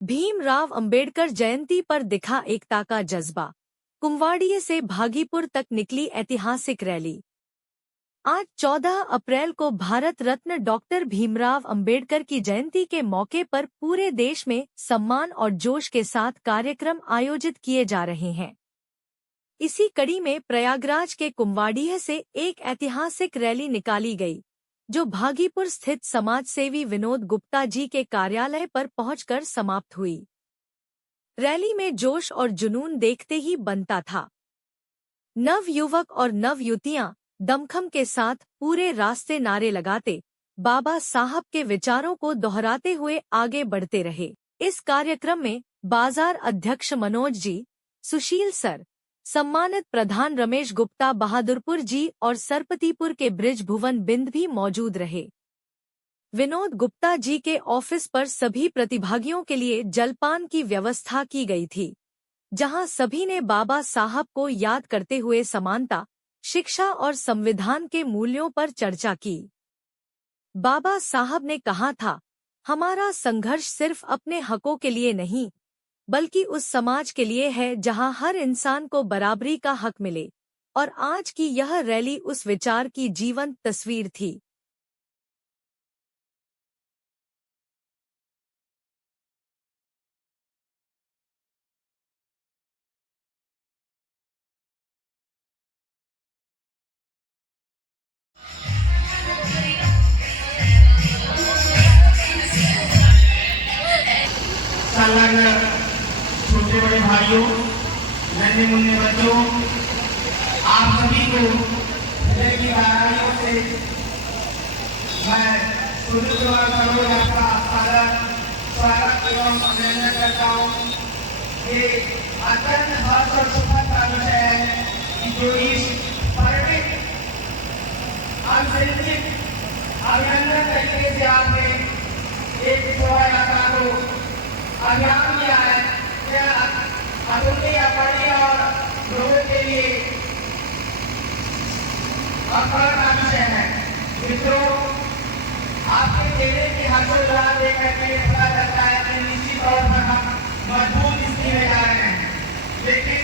भीमराव अंबेडकर जयंती पर दिखा एकता का जज्बा। कुंवाड़िये से भागीपुर तक निकली ऐतिहासिक रैली। आज 14 अप्रैल को भारत रत्न डॉक्टर भीमराव अंबेडकर की जयंती के मौके पर पूरे देश में सम्मान और जोश के साथ कार्यक्रम आयोजित किए जा रहे हैं। इसी कड़ी में प्रयागराज के कुंवाड़िये से एक ऐतिहासिक रैली निकाली गई, जो भागीपुर स्थित समाजसेवी विनोद गुप्ता जी के कार्यालय पर पहुंचकर समाप्त हुई। रैली में जोश और जुनून देखते ही बनता था। नव युवक और नव युवतियां दमखम के साथ पूरे रास्ते नारे लगाते, बाबा साहब के विचारों को दोहराते हुए आगे बढ़ते रहे। इस कार्यक्रम में बाजार अध्यक्ष मनोज जी, सुशील सर, सम्मानित प्रधान रमेश गुप्ता बहादुरपुर जी और सरपतिपुर के ब्रिज भुवन बिंद भी मौजूद रहे। विनोद गुप्ता जी के ऑफिस पर सभी प्रतिभागियों के लिए जलपान की व्यवस्था की गई थी, जहां सभी ने बाबा साहब को याद करते हुए समानता, शिक्षा और संविधान के मूल्यों पर चर्चा की। बाबा साहब ने कहा था, हमारा संघर्ष सिर्फ अपने हकों के लिए नहीं, बल्कि उस समाज के लिए है जहां हर इंसान को बराबरी का हक मिले, और आज की यह रैली उस विचार की जीवंत तस्वीर थी। छोटे बड़े भाइयों, नन्हे मुन्ने बच्चों, आप सभी को हृदय की गहराइयों से मैं सुदृढ़ सरोज आपका स्वागत एवं अभिनंदन करता हूँ। ये अत्यंत हर्ष और सुखद का विषय है कि जो इस पर्वित अनसंचित अभिनंदन तरीके से आपने एक शोभा यात्रा को अभियान किया है। अतुलनीय अपनी और लोगों के लिए अवसर का विषय है। मित्रों, आपके चेहरे की हर्षोल्लास देख करके पता चलता है कि निश्चित तौर पर हम मजबूत स्थिति में जा रहे हैं। लेकिन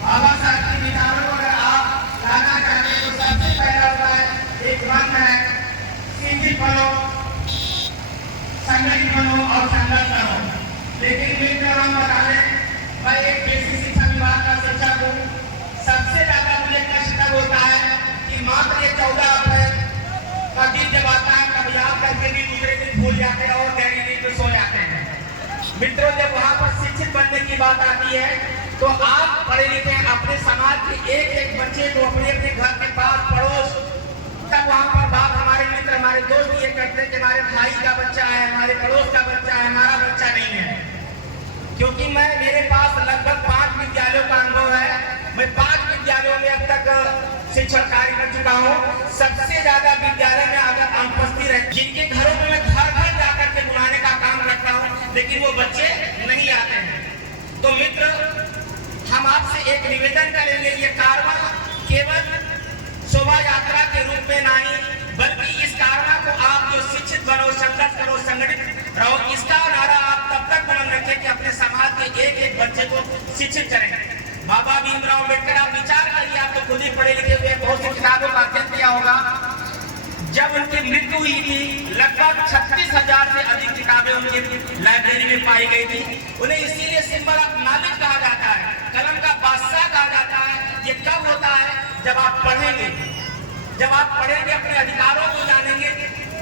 बाबा साहब के विचारों को अगर आप लाना चाहते हैं तो सबसे पहला होता है एक मंत्र है, शिक्षित बनो, संगठित बनो और संघर्ष करो। लेकिन मित्र, हम बता दें, मैं एक बेसिक शिक्षा विभाग का शिक्षक हूँ। सबसे ज्यादा मुझे कष्ट तब होता है कि मात्र ये 14 अप्रैल का दिन जब आता है तब याद करके भी दूसरे दिन भूल जाते हैं और गहरी नींद में सो जाते हैं। मित्रों, जब वहाँ पर शिक्षित बनने की बात आती है तो आप पढ़े लिखे अपने समाज के एक एक बच्चे को अपने अपने घर के पास पड़ोस, तब वहाँ पर बात हमारे मित्र हमारे दोस्त ये करते हैं कि हमारे भाई का बच्चा है, हमारे पड़ोस का बच्चा है, हमारा बच्चा नहीं है। क्योंकि मेरे पास लगभग 5 विद्यालयों का अनुभव है। मैं 5 विद्यालयों में अब तक शिक्षण कार्य कर चुका हूँ। सबसे ज्यादा विद्यालय में अगर अनुपस्थित रहे, जिनके घरों में मैं घर घर जाकर के बुलाने का काम करता हूँ, लेकिन वो बच्चे नहीं आते हैं। तो मित्र, हम आपसे एक निवेदन करेंगे, ये कारवां केवल शोभा यात्रा के रूप में नहीं, बल्कि इस कारवां को आप जो शिक्षित बनो, संघर्ष करो, संगठित रहो, इसका नारा आप तब तक बुलंद रखें कि अपने समाज के एक एक बच्चे को शिक्षित करें। बाबा भीमराव अंबेडकर, आप विचार करिए, आप तो खुद ही पढ़े लिखे हुए, बहुत सी किताबों का अध्ययन किया होगा। जब उनकी मृत्यु हुई थी, लगभग 36,000 से अधिक किताबें उनकी लाइब्रेरी में पाई गई थी। उन्हें इसीलिए सिंबल ऑफ नॉलेज कहा जाता है, कलम का बादशाह कहा जाता है। ये कब होता है? जब आप पढ़ेंगे, जब आप पढ़ेंगे, अपने अधिकारों को जानेंगे।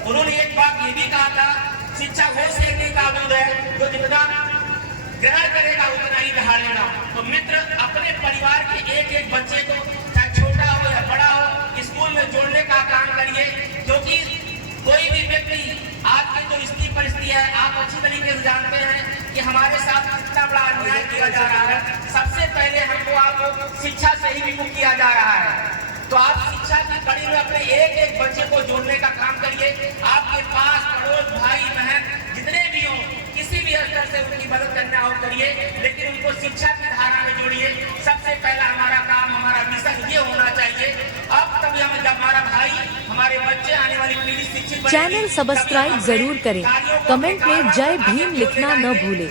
उन्होंने एक बात ये भी कहा था, शिक्षा वो सीखने का दूध है जो जितना ग्रहण करेगा उतना ही ढालेगा। तो मित्र, अपने परिवार के एक एक बच्चे को, चाहे छोटा हो या बड़ा हो, स्कूल में जोड़ने का काम करिए। क्योंकि कोई भी व्यक्ति, आज की जो स्थिति परिस्थिति है, आप अच्छी तरीके से जानते हैं कि हमारे साथ कितना बड़ा अन्याय किया जा रहा है। सबसे पहले हमको आपको शिक्षा से ही विमुख किया जा रहा है। तो आप शिक्षा की कड़ी में अपने एक एक बच्चे को जोड़ने का काम करिए। आपके पास पड़ोस, भाई बहन जितने भी हों, किसी भी स्तर से उनकी मदद करना हो करिए, लेकिन उनको शिक्षा की धारा में जोड़िए। सबसे पहला हमारा काम, हमारा मिशन ये होना चाहिए। अब तभी हम जब हमारा हमारा भाई, हमारे बच्चे, आने वाली पीढ़ी शिक्षित बनेगी। चैनल सब्सक्राइब जरूर करें, कमेंट में जय भीम लिखना न भूलें।